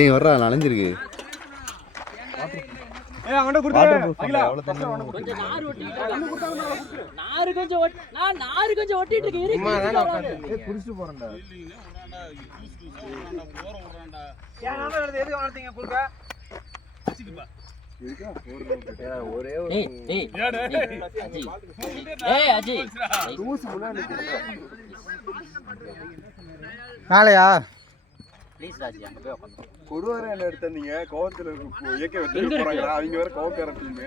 ஏய் வர்றா நனைஞ்சிருக்கு. ஏய் அவன்ட குடுத்து கொஞ்சம் நார் ஒட்டிட்டு நார் கொஞ்சம் ஒட்டிட்டு இருக்கு. சும்மா தான உட்கார்ந்து ஏய் குடிச்சிட்டு போறேன்டா. போற விடுறான்டா. ஏன் நாம எதுக்கு வந்தீங்க குடுக்க? வச்சிடுப்பா. இருக்கா போறேன் ஒரே ஒரு அஜி தூசு முன்னாடி நாளையா ப்ளீஸ் ராஜி அங்க போய் உட்காந்து கொடுவரை என்ன எடுத்தீங்க கோவத்துல ஏகே வெட்டி போறாங்கடா அவங்க வேற கோவக்கார டீம்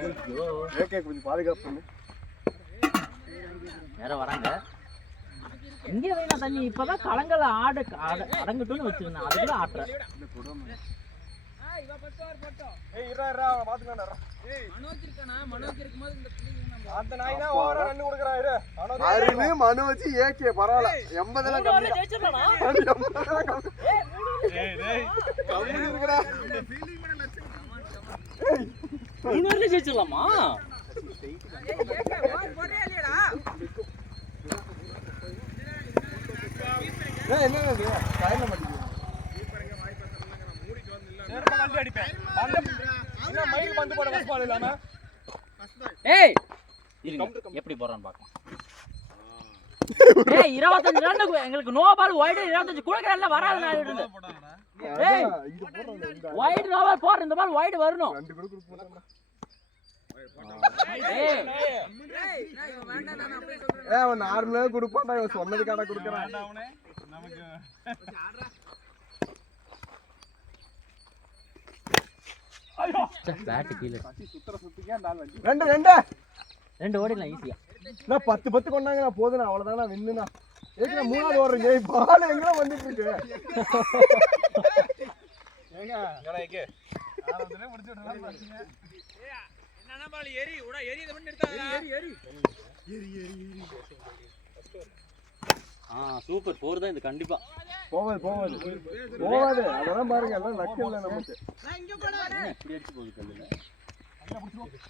ஏகே கொஞ்சம் பாதுகாப்பு பண்ணு வேற வராங்க எங்க வேணா தண்ணி இப்பதான் களங்கல அடங்கட்டும்னு வச்சிருந்தேன் அதுக்குள்ள ஆட்ற இவ பஸ் ஓவர் போட்டோ ஏய் இரா பாத்துக்கடா ஏய் மனோஜ் இருக்கானா மனோஜ் இருக்கும்போது இந்த புடிங்க அந்த நாய் தான் ஓவரா ரன் குடுக்குறான் இரு ஆறுனு மனோஜ் ஏகே பரவாயில்லை 80 எல்லாம் கம்மி ஜெயிச்சிரலாமா ஏய் டேய் கம்மி இருக்குடா ஃபீலிங் பண்ண லட்சம் இன்னொரு ஜெயிச்சிரலாமா ஏகே ஓவர் போறே இல்லடா ஏய் என்ன இது கையில மாட்டீங்க நேரமா கண்டி அடிப்பேன் என்ன மைல் பந்து போட பஸ் பால் இல்லாம ஏய் இருங்க எப்படி போறான்னு பார்க்கலாம் ஏய் 25 ரன் எங்களுக்கு நோ பால் வைட் 25 குடுக்கறல்ல வராத நான் இருந்து ஏய் வைட் நோ பால் போற இந்த பால் வைட் வரணும் ரெண்டு குடு போறேன்டா ஏய் நான் இவன் வேண்டாம் நான் அப்படியே சொல்றேன் ஏய் அவன் நார்மலா குடுப்பான்டா இவன் சொன்னது கடை குடுக்குறான் அவனே நமக்கு ஐயோ பேட் கீழ சுத்தற சுத்திக்கே நாள் வந்து ரெண்டு ரெண்டு ஓடிடலாம் ஈஸியா நான் 10 கொண்டாங்க நான் போதும் அவ்வளவுதான் நான் வின்னுனா ஏங்க மூணாவது ஓடுறீங்க பால் எங்க வந்துட்டு இருக்கு ஏங்க ஏகே ஆரம்பத்திலே முடிச்சு விடலாம் பாத்தீங்க ஏய் என்னன்னா பால் ஏறி உடா ஏறி இத பண்ணி எடுத்தாடா ஏறி சூப்பர் போர் தான் இது கண்டிப்பா போவாது அதெல்லாம் பாருங்க எல்லாம் நக்கு இல்ல நமக்கு நான் இங்க போடா இப்படி அடிச்சு போகுது கல்லுல அங்க புடிச்சு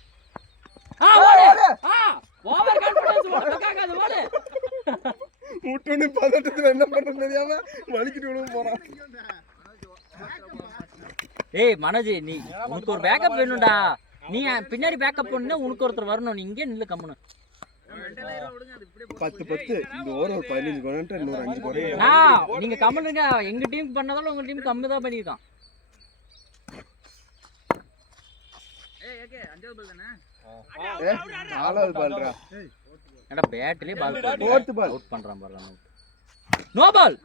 ஓவர் கான்ஃபிடன்ஸ் பக்காக்காது ஓடு முட்டுன்னு பதட்டத்துல என்ன பண்றது தெரியாம வலிக்கிட்டு விழுந்து போறான் ஏய் மனோஜ் நீ உனக்கு ஒரு பேக்கப் வேணும்டா நீ பின்னாடி பேக்கப் பண்ணு உனக்கு ஒருத்தர் வரணும் நீ இங்கே நில்லு கம்முனு 10 இந்த ஓவர் ஒரு 15 கொண்டு இன்னொரு 5 கொண்டு நீங்க கம்முனுங்க எங்க டீம் பண்ணதால உங்க டீம் கம்மி தான் பண்ணிருக்கான் ஏய் ஏகே அஞ்சாவது பால் தானே நாலாவது பால்ரா ஏடா பேட்லயே பால் ஃபோர்த் பால் அவுட் பண்றான் பாரு நோ பால்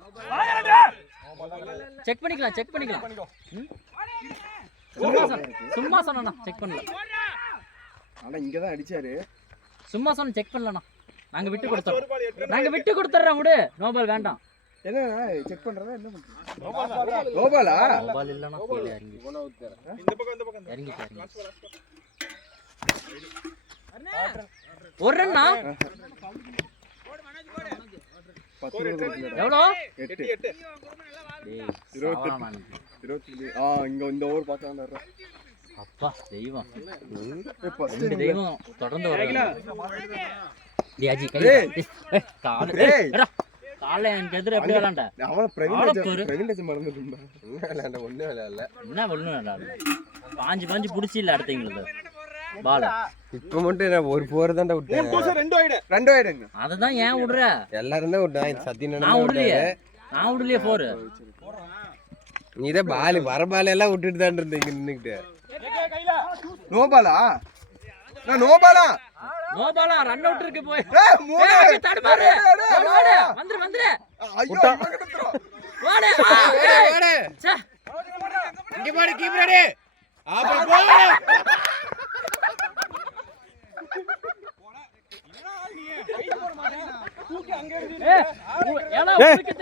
செக் பண்ணிக்கலாம் சும்மா சொன்னா செக் பண்ணல ஆனா இங்க தான் அடிச்சாரு சும்மா சொன்ன செக் பண்ணலண்ணா நாங்க விட்டு கொடுத்துறோம் விடு நோ பால் வேண்டாம் என்ன செக் பண்றதா என்ன பண்றீங்க கோபாலா பால் இல்லனா கீழ இறங்கி இந்த பக்கம் இறங்கி ஒரு ரன்னா 10 எவ்வளோ 8 டேய் 25 இங்க இந்த ஓவர் பார்த்தான்டா அப்பா தெய்வம் ஃபர்ஸ்ட் இந்த தெய்வம் தொடர்ந்து வராங்க டேய் அஜி கை காலை எனக்கு எதிர எப்படி விளையாண்ட அவன பிரகடேஜ் மறந்துட்டா விளையாண்ட ஒண்ணே விளையாடல என்ன விளையாண்ட பாஞ்சு புடிச்சி இல்ல அடுத்தவங்களுக்கு பால் இப்ப மட்டும் நான் ஒரு போர் தான்டா விட்டேன் ரெண்டு வைடுங்க அததான் ஏன் விடுற எல்லாரும் தான் விட்டான் சத்தியன நான் விடலையே போர் நீதான் பால் வர பால் எல்லாம் விட்டுட்டு தான் இருந்தீங்க நின்னுக்கிட்டு நோபாலா ரன் அவுட் இருக்கு போய் தடுமாறு வந்துரு ஐயோ ஓடு ச்சே இங்க பாரு கீப்பர் அடி ஆபல் போடு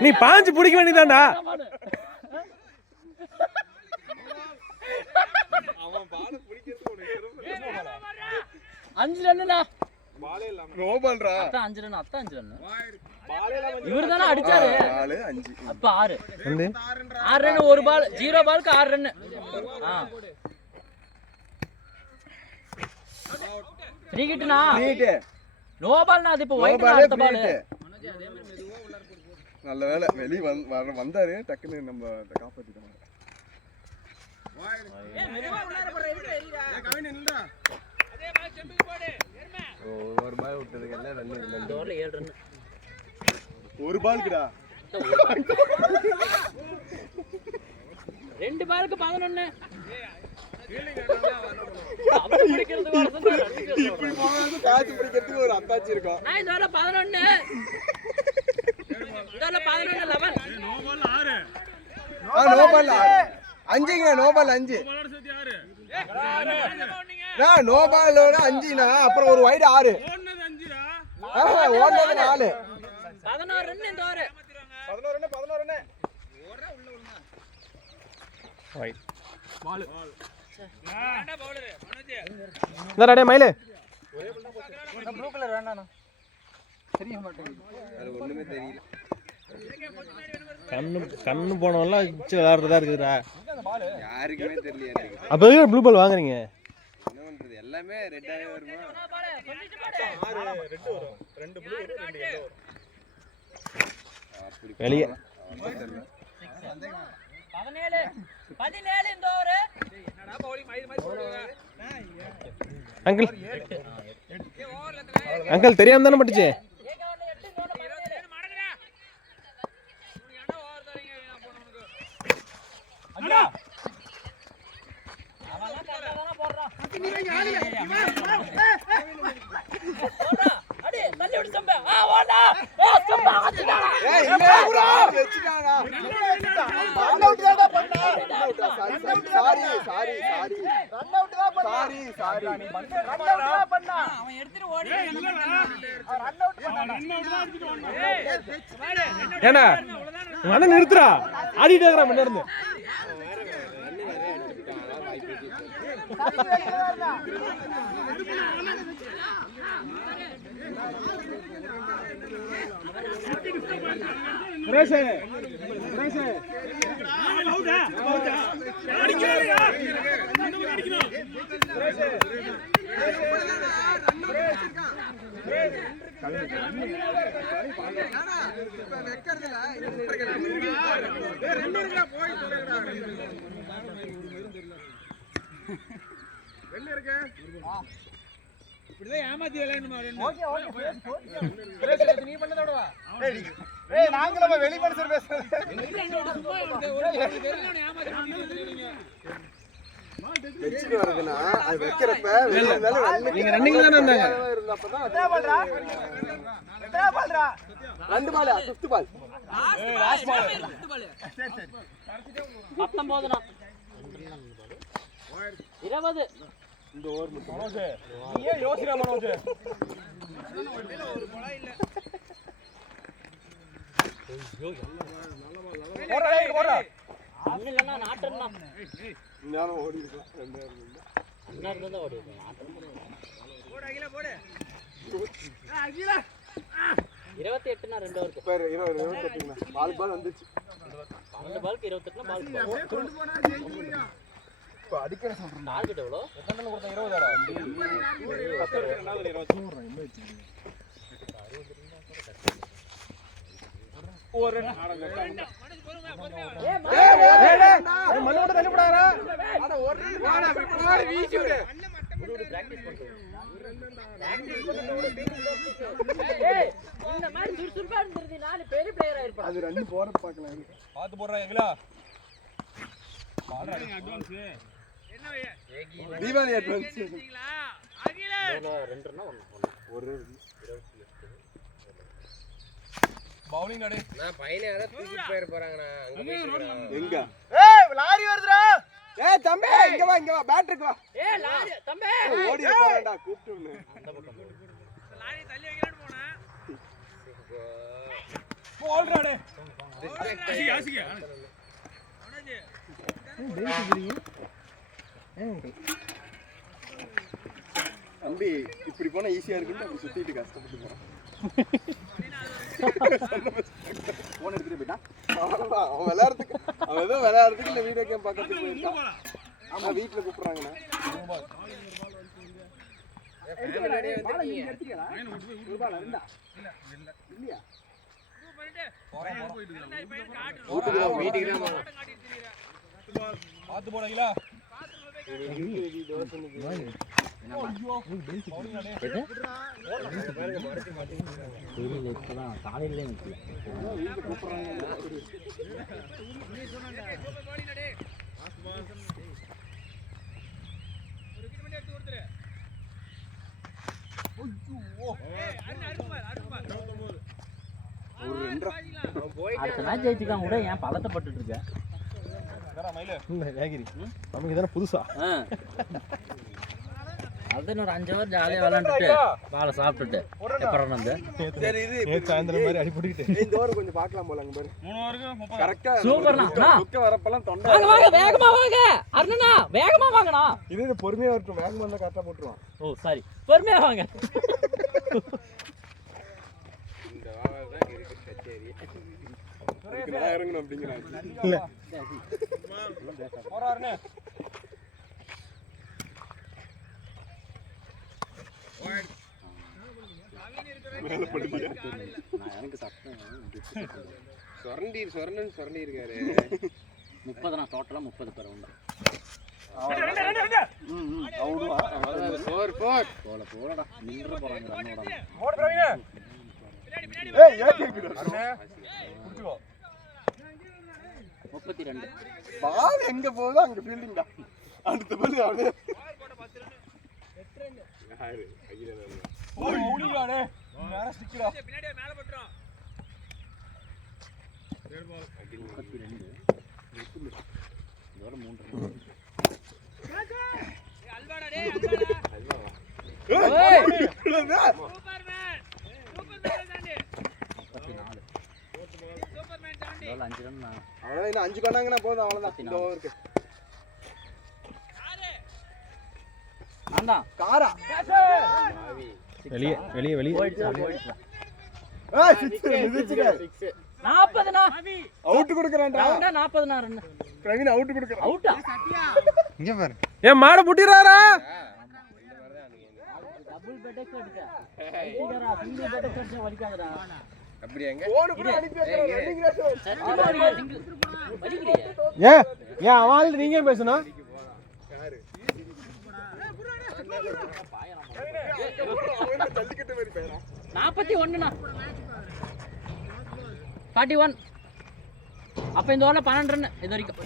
நீ பாஞ்சு பிடிக்க வேண்டியதான்டா அவன் பால் பிடிக்கிறது அஞ்சு ரன்னுடா நோபால்ரா அதான் 5 ரன் இவரு தானே அடிச்சாரு 4 5 அப்ப 6 ரன் ஒரு பால் 0 பாலுக்கு 6 ரன் ஃப்ரீ ஹிட்னா நோ பால்னா அது இப்ப ஒயிட் அடுத்த பால் நல்ல வேளை வெளிய வந்தாரு டக்குன்னு நம்ம காப்பாத்திட்டோம் ஒரு பால் விட்டதுக்கு எல்லாம் ரன் இல்லை. இந்த ஓவர்ல 7 ரன். ஒரு பால்க்குடா 2 பாலுக்கு 11. அவர் பிடிக்கிறதுக்கு ஒரு ரன் இப்படி போறது கேட்ச் பிடிக்கிறதுக்கு ஒரு அந்தாச்சி இருக்கும். நான் இந்த ஓவர்ல 11. இந்த ஓவர்ல 11 11. No ball 6. நோ பால் 5ங்க. No ball 5. நோ பாலோட 5னா அப்புறம் ஒரு வைடு 6. ஓடுனது 4. 11 ரன் இந்த ஓவர். 11 ரன். Right ball. ஏன்டா பவுலர் மனோஜ்? இந்த ரெடி மயிலு ப்ளூ கலர் வேண்டாம். தெரிய மாட்டேங்குது. அது ஒண்ணுமே தெரியல. கண்ணு போனவெல்லாம் வச்சு விளையாடுறதா இருக்குதுடா. யாருக்குமே தெரியல. அப்போ ப்ளூ பால் வாங்குறீங்க? என்ன பண்றது, எல்லாமே ரெட்டாவே வருமா? சொல்லிட்டு போடு. ரெட் வரும். 2 ப்ளூ வரும், 2 yellow வரும். வெளியே 17 இந்த ஓவர். என்னடா பவுலிங் மாதிரி போடுறாங்க. அங்கிள் அங்கிள் தெரியாம தானே பட்டுச்சு. ஏண்டா மன நிறுத்துறா, ஆடிட்டு இருக்கிறா மணி இருந்து. இப்படிதான் ஏமாத்தி விளையாடணுமா? நீ பண்ணதோடவா? நாங்களும் வெளி மனுஷர் பேசுறது. வெச்சிட்டு வரதுனா அது வைக்கிறப்ப நீங்க ரன்னிங்ல தானே இருந்தாங்க. இருந்தப்பதான் எத்தனை பால்ரா? எத்தனை பால்ரா? 2 பால் 5th பால். Last ball. சரி சரி. 19 னா 20. இந்த ஓவர் மட்டும். மனோஜ் நீ ஏன் யோசிக்கிறா மனோஜ்? போறா டேய் போறா. அண்ணன் இல்லனா நாட்டறனா. நானும் ஓடி இருக்கலாம். 2 இருந்தா. அண்ணா இருந்தா ஓடி இருக்கலாம். போடு அகில போடு. அகில 28 னா 2 ஓவருக்கு. பேர் 28ங்க. பால் வந்துச்சு. 12 பாலுக்கு 28 னா பால் கொண்டு போனா ஜெயிச்சிடுங்க. இப்ப அடிக்கற சொல்றேன். டார்கெட் எவ்வளோ? எத்தனை ரன் கொடுத்தா 20 தாடா. 20 ஒரு ரன் ஆடுங்க. மண்ணோட தள்ளி போடாதடா. அட ஒரு ரன் வாடா பின்னாடி வீசி விடு. பிராக்டீஸ் பண்ணு. ஏய் இந்த மாதிரி சுறுசுறுப்பா இருந்திருந்தீ 4 பெரிய பிளேயர் ஆயிருப்பா. அது ரன் போற பார்க்கலாம். பாத்து போடுறா எங்கலா. பால் அட்வான்ஸ். என்ன தீபாவளி அட்வான்ஸ். அகில 2 ரன்னா 1 ஒரு பவுலிங் அடி. நான் பையனே அத தூக்கி போயிர போறாங்கடா. அங்க போய் எங்க? ஏய் லாரி வருதுடா. ஏய் தம்பி இங்க வா பேட்டருக்கு வா. ஏய் லாரி தம்பி ஓடி போறடா கூப்பிட்டுன்னு. அந்த பக்கம் லாரி தள்ளி வைக்கலாம்னு போனா. போல்றா டே. ஆசிங்க. தம்பி இப்படி போனா ஈஸியா இருக்குன்னு அப்படி சுத்திட்டு கஷ்டப்பட்டு போறான். போன் எடுத்துட்டு போயிட்டான். அவன் விளையாடுறதுக்கு அவன் ஏதோ விளையாடுறதுக்கு இல்ல வீடியோ கேம் பார்க்கறதுக்கு போயிட்டான். ஆமா வீட்டுல கூப்பிடுறாங்கண்ணா. வீட்டுக்கு பார்த்து போடுங்களா காலையிலே நிற்கல அடுத்த மேட்ச் ஜெயிச்சுக்காம கூட ஏன் பதட்டப்பட்டு இருக்க நமக்கு தானே புதுசா அது ஒரு 5 ஹவர் ஜாலியாக விளாண்டுட்டு பாலை சாப்பிட்டுட்டு அப்புறம் வந்து சரி இது சாயந்தரம் மாதிரி அடிபட்டுக்கிட்டு இந்த ஓவர் கொஞ்சம் பார்க்கலாம் போல அங்க பாரு 3 ஓவருக்கு கரெக்டா சூப்பர்ண்ணா துக்க வரப்பெல்லாம் தொண்டை வாங்க வாங்க வேகமா வாங்க அருணா வேகமா வாங்கண்ணா இது பொறுமையா வரட்டும் வேகமா இருந்தா கரெக்டா போட்டுருவான் ஓ சாரி பொறுமையா வாங்க இந்த வாரம் தான் இருக்கு கச்சேரி நான் இறங்கணும் அப்படிங்கிறாங்க இல்ல போறாருன்னு எனக்கு சத்தம் சொரண்டி இருக்காரு 30 நான் டோட்டலா 30 பேர் உண்டு போலடா நின்ற போறாங்க ரன்னோட ஓடு பிரவீன ஏய் ஏக்கிடுடா புடிச்சுக்கோ 32 பால் எங்க போகுதோ அங்க ஃபீல்டிங் தான் அடுத்த பால் அவனே யாரு அகிலன் ஓடிடானே நேரா ஸ்டிக்டா பின்னாடி மேல போட்றோம் 32 இதோட 3 அல்வாடா டேய் அல்வாடா ஏய் சூப்பர்மேன் தாண்டி 34 சூப்பர்மேன் தாண்டி இதோட 5 ரன் நான் அவளே இன்னும் 5 கண்ணாங்கனா போதும் அவ்வளவுதான் இந்த ஓவருக்கு ஆண்டா காரா வெளியே போயிடுச்சு ஏய் சிக்ஸ் மிதிச்சுக்க 40 நா அவுட் குடுக்குறான்டா ரவுண்டா 40 நா ரன் பிரவீன் அவுட் குடுக்குறான் அவுட்டா இங்க பாரு ஏன் மாட புட்டிராரா டபுள் பெட்டெக்ஸ் அடிச்சா ஐடிடா சிங்கிள் பெட்டெக்ஸ் அடிச்சா வலிக்காதடா அப்படியே எங்க போன் கூட அனுப்பி வைக்கற ரன்னிங் ரேஸ் சிங்கிள் வலிக்கறியா ஏன் அவன் நீங்க பேசணும் ஜல்லிக்கட்டு மாதிரி பேரா 41 னா 41 அப்ப இந்த ஓவர்ல 12 ரன் இது வரைக்கும்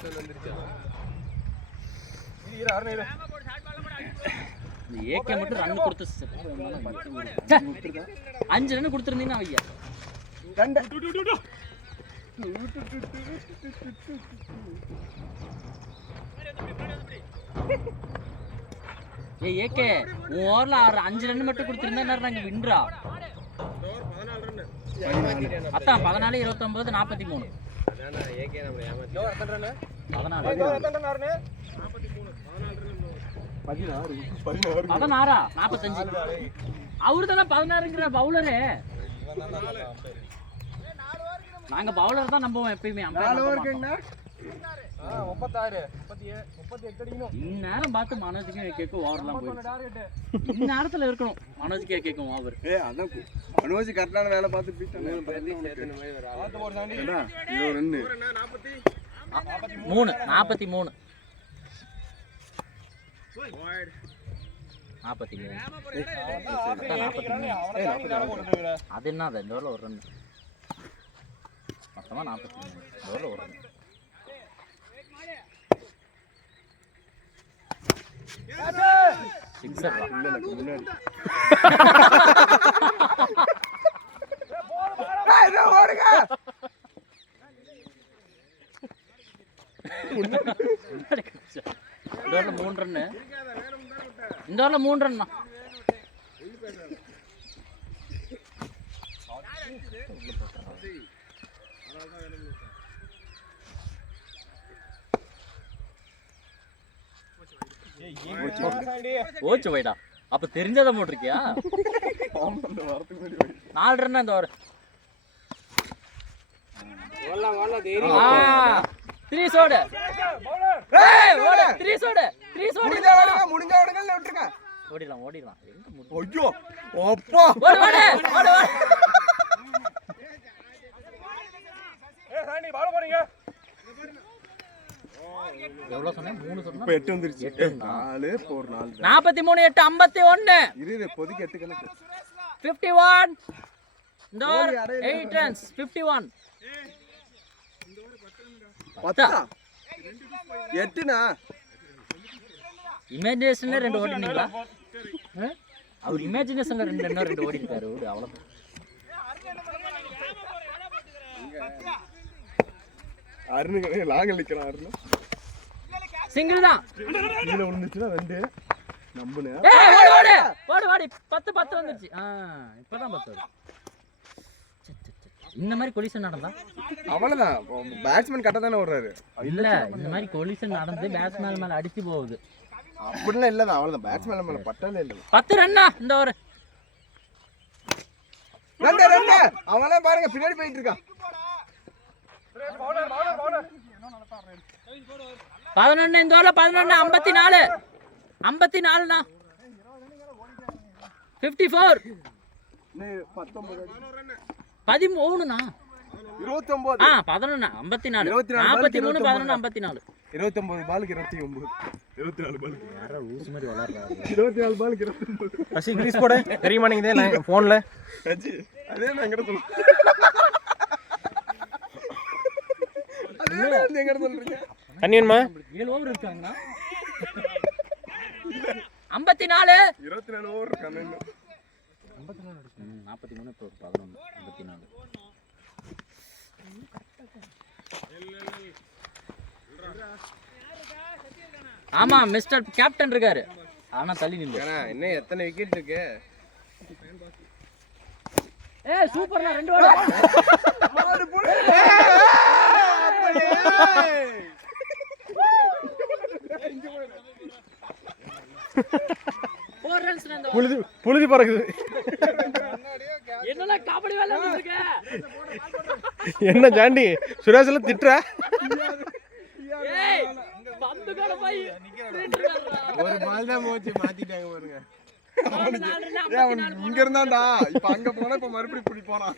இந்த ஏகே மட்டும் ரன் கொடுத்து 5 ரன் கொடுத்திருந்தீங்கன்னா ஐயா கண்ட ஏய் ஏகே உன் ஓவர்ல 5 ரன் மட்டும் கொடுத்திருந்தா நாங்க வின்ரா அதான் 14 29 43 அதானே ஏகே நம்ம ஏமாத்தி 14 16 45 அவரு தானே 16ங்கிற பவுலரு நாங்க பவுலர் தான் நம்புவோம் எப்பயுமே 4 ஓவருக்கு என்ன 36 38 அடிக்கணும் இந்நேரம் பார்த்து மனோஜுக்கும் கேட்கும் ஓவர்லாம் போயிடுச்சு இந்நேரத்துல இருக்கணும் மனோஜுக்கே கேட்கும் ஓவர் ஏய் அதான் மனோஜ் கரெக்டான வேலை பார்த்து பீட்டானே சேர்த்துன மாதிரி வர பார்த்து போடு தாண்டி ஏடா இது ரன் 43 அது என்ன அது இந்த ஓவரில் ஒரு ரன் மொத்தமாக 43 இந்த ஓவரில் ஒரு ரன் சிக்ஸர் முன்னாடி இந்த ஓவரில் 3 ரன்னு இந்த ஓவரில் 3 ரன் தான் ஓச்சு வைடா அப்ப தெரிஞ்சதை போட்டிருக்கியா 4 ரன் இந்த ஓவர் 3 சோடு ஓடு 3 சோடு முடிஞ்ச ஓடுங்க விட்டுருங்க ஓடிடலாம் ஓடிடலாம் எங்க ஐயோ அப்பா ஓடு ஓடு ஓடு ஏய் சாண்டி பால் போறீங்க எவ்வளவு சொன்னேன்? 3 சொன்னா இப்போ 8 வந்துருச்சு. 4 4 4. 43 8 51. இரு பொதுக்கு 8 கணக்கு. 51. இந்த ஓவர் 8 ரன்ஸ் 51. 10. 8னா இமேஜினேஷன்ல 2 ஓடினீங்களா? அவர் இமேஜினேஷன்ல 2 ஓடிட்டாரு. அவ்வளவு அருணுங்க லாங் நிக்கிறான். அருண் சிங்கிள் தான். கீழ விழுந்துச்சுனா 2 நம்புனே. ஏய் ஓடு 10 வந்துருச்சு. இப்பதான் 10 வருது. இந்த மாதிரி கொலிஷன் நடந்தா அவ்வளவுதான். பேட்ஸ்மேன் கட்ட தானே ஓடுறாரு. இல்ல இந்த மாதிரி கொலிஷன் நடந்து பேட்ஸ்மேன் மேல அடிச்சு போகுது. அப்படிலாம் இல்ல. அவ்வளவுதான். பேட்ஸ்மேன் மேல பட்டாலே இல்ல. 10 ரன்னா இந்த ஓவர். 2 அவனே பாருங்க பின்னாடி போயிட்டு இருக்கான். 11 இந்த ஓவர்ல 11 54. 54ண்ணா. 54. 13ண்ணா. 29. 11 54. 43 11 54. 29 பாலுக்கு 29. 24 பாலுக்கு யாரோ லூஸ் மாதிரி விளையாடுறாரு. 24 பாலுக்கு 29. ரசி கிரீஸ் போட தெரியுமா நீங்க போன்ல? அஜி அதே நான் எங்கட சொல்றேன். அதே நீங்க எங்கட சொல்றீங்க? கண்ணியன்மா 7 ஓவர் இருக்காங்கண்ணா. 54. 24 ஓவர் இருக்கானே. 43 இப்போ 11 54. ஆமா மிஸ்டர் கேப்டன் இருக்காரு. ஆனா தள்ளி நில்லு. என்ன எத்தனை விக்கெட் இருக்கு? ஏய் சூப்பர்ண்ணா 2 ஓவர். ஆறு புடி. 4 ரன்ஸ் இந்த புழுதி பறக்குது. என்னடா கபடி விளையாடிட்டு இருக்க? என்ன ஜாண்டி சுரேஷ்ல திட்ற? ஏய் பந்து கால போய் ஒரு பால் தான் போச்சு மாத்திட்டாங்க பாருங்க. 44 அவன் இங்க இருந்தான்டா. இப்ப அங்க போனா இப்ப மறுபடியும் இப்படி போறான்.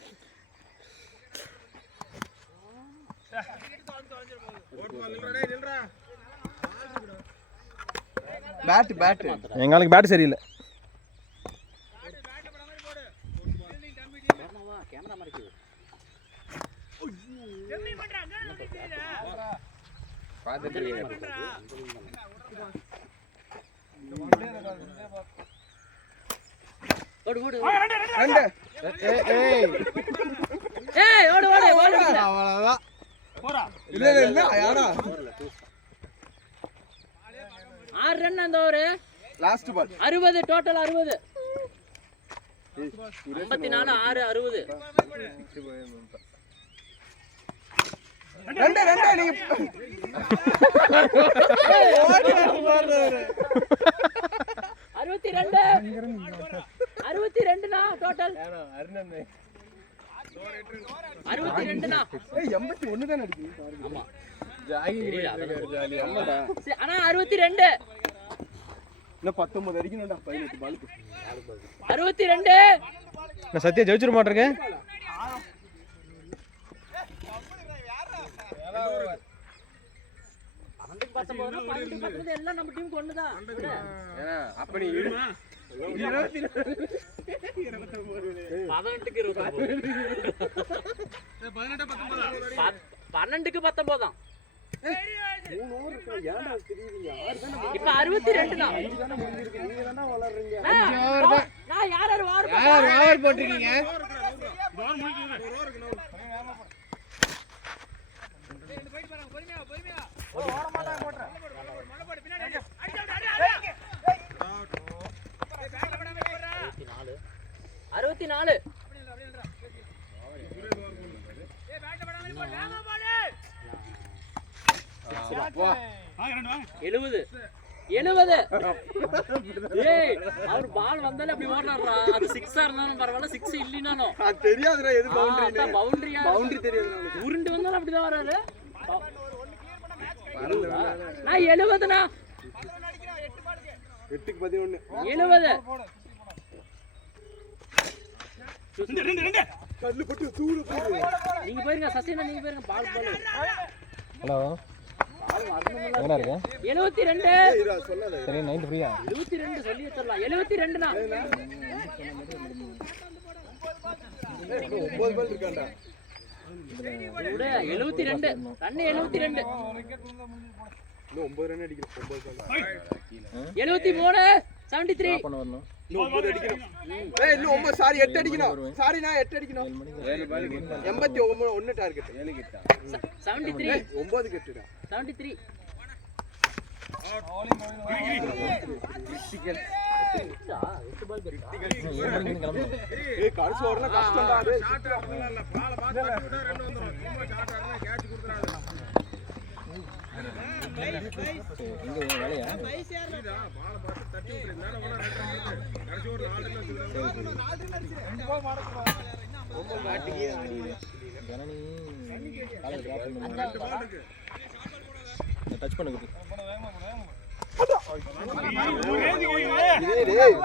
பேட் எங்களுக்கு பேட் சரியில்லை. கேமரா மறைக்குது. பாத்துட்டீங்க. ஓடு 2. ஏய் ஓடு அவ்வளவுதான். இல்ல யாரா 6 ரன் அந்த ஓவர். Last ball 60 total 60. 54 6 60. 2 நீங்க 62ண்ணா டோட்டல். 62ண்ணா. 81 தான் அடிக்குது பாருங்க. ஆமா ஜாகிங் ஜாலி ஆமாடா. ஆனா 62. இன்னும் 19 அடிக்கணும்டா 18 பாலுக்கு. 62. நான் சத்தியா ஜெயிச்சிர மாட்டேங்க. எல்லாம் நம்ம டீமுக்கு ஒண்ணுதான். அப்ப நீ 12க்கு 19 தான். இப்ப 62 தான். நான் யார் ஓவர் போட்டிருக்கீங்க? அறுபத்தி நாலு. 70. ஏய் அவர் பால் வந்தாலே அப்படி ஓடுறாருடா. அது 6ஆ இருந்தாலும் பரவாயில்ல, 6 இல்லைனாலும் தெரியாதுடா எது பவுண்டரி. பவுண்டரியா பவுண்டரி தெரியாது நமக்கு. உருண்டு வந்தாலும் அப்படிதான் வராரு. நான் 70ண்ணா. 8க்கு 11. 70. கல்லு போட்டு தூரு. நீங்க போயிருங்க சசினா, நீங்க போயிருங்க. பால் ஹலோ எங்கடா இருக்கு 72 சொல்லாத சரி நைட் ஃப்ரீயா 72 சொல்லி சொல்லலாம் 72 தான் 9 பால் இருக்காண்டா விடு 72 ரன் 72 இன்னும் 9 ரன் அடிக்கணும் 9 பால் 73 73 பண்ண வரணும் இன்னும் 9 அடிக்கணும் இன்னும் 9 சாரி 8 அடிக்கணும் சாரி நான் 8 அடிக்கணும் 89 டார்கெட் 7 கிட்ட 73 9 கெட்டுடா 73 ஏய் கடைசி ஓவர்ல கஷ்டம்டா டேய் பால பாத்து தட்டி விட்டா ரெண்டு வந்துரும் சும்மா ஷாட் ஆடுனா கேட்ச் குடுக்குறாங்க இங்க வேலையா இதா பால பாத்து தட்டி விட்டு நேரா ஓட ரெண்டு வந்துரும் கடைசி ஒரு 4 ரன் வச்சிருக்காங்க ஜனனி காலை டிராப் பண்ணு டச் பண்ணுங்க டேய் டேய்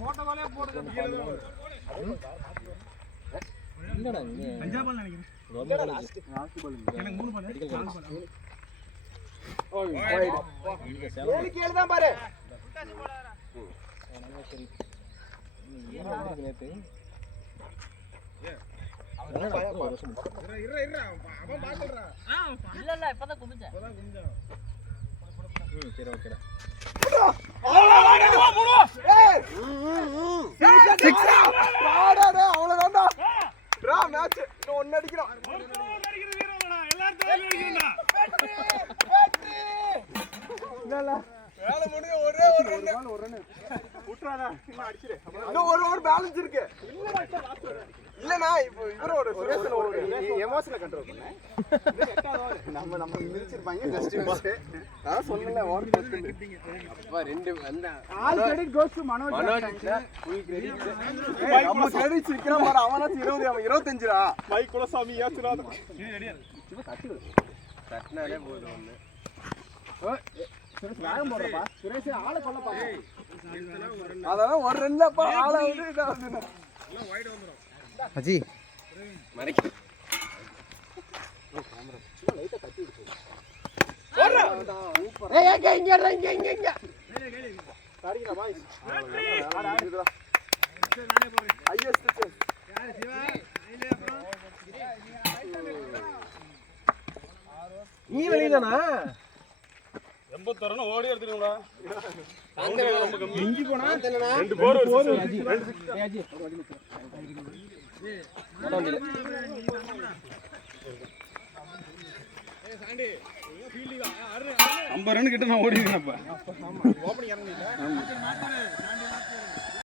போட்ட பாலே போடுது இல்லடா இங்க பஞ்சாப் பால் நினைக்கிறேன் லாஸ்ட் பால் எனக்கு 3 பால் இங்க சேலம் ஏழு கேளு தான் பாரு சரி நேத்து இரு அவன் பாத்துறா இல்ல இல்ல இப்பதான் குமிஞ்சேன் சரி ஓகேடா பாடாடா அவ்வளவுதான்டா டிரா மேட்ச் இன்னும் 1 அடிக்கணும் வேலை முடிஞ்சு ஒரே ஒரு ரன் விட்டுறாதா இன்னும் அடிச்சிரு இன்னும் ஒரு ஓவர் பேலன்ஸ் இருக்கு இல்லனா இப்போ இவர ஒரு சுரேஷ் ஒரு எமோஷனல் கண்ட்ரோல் பண்ண நம்ம மிதிச்சிருப்பாங்க ஜஸ்ட் மிஸ் நான் சொன்னல ஓவர் அப்பா ரெண்டு வந்தா all credit goes to Manoj full credit நம்ம கிரெடிட் சிக்கற மாதிரி அவனாச்சு 20 அவன் 25 ரா மைக் கூட சாமி ஏத்துறாத சும்மா தட்டினாலே போதும் ஒண்ணு சுரேஷ் வேகம் போறப்பா சுரேஷ் ஆளை கொல்ல பாப்பா அதெல்லாம் ஒரு ரன்லப்பா ஆளை வந்து இதாவுது எல்லாம் வைட் வந்துரும் அஜி மறைக்க கேமரா சும்மா லைட்டா தட்டி விடு ஏய் இங்க சாரிடா பாய் ஆடுடா நானே போறேன் ஹையஸ்ட் சான்ஸ் யார் சிவா இல்ல அப்புறம் நீ வெளியதானா 81 ரன் ஓடி எடுத்துறீங்களா மிஞ்சி போனா 2 போர் அஜி அஜி சாண்டி 50 ரன் கிட்ட நான் ஓடி இருக்கேன் அப்ப ஓபனிங் இறங்கிட்டேன்